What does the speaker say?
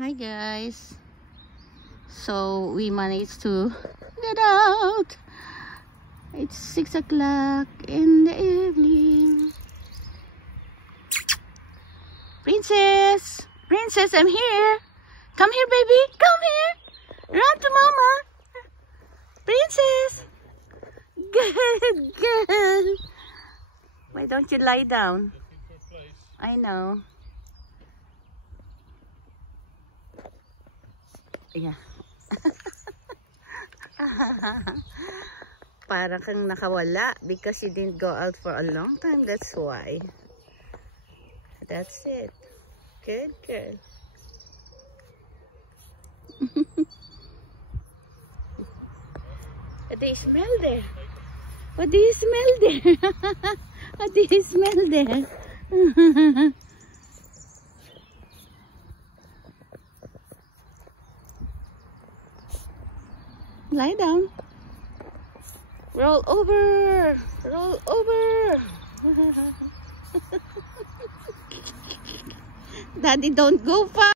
Hi guys, so we managed to get out. It's 6 o'clock in the evening. Princess, I'm here. Come here, baby, come here. Run to mama. Princess, good girl. Why don't you lie down? I know. Yeah. Parang kang nakawala because you didn't go out for a long time. That's why. That's it. Good girl. What do you smell there? What do you smell there? What do you smell there? Lie down. Roll over. Roll over. Daddy, don't go far.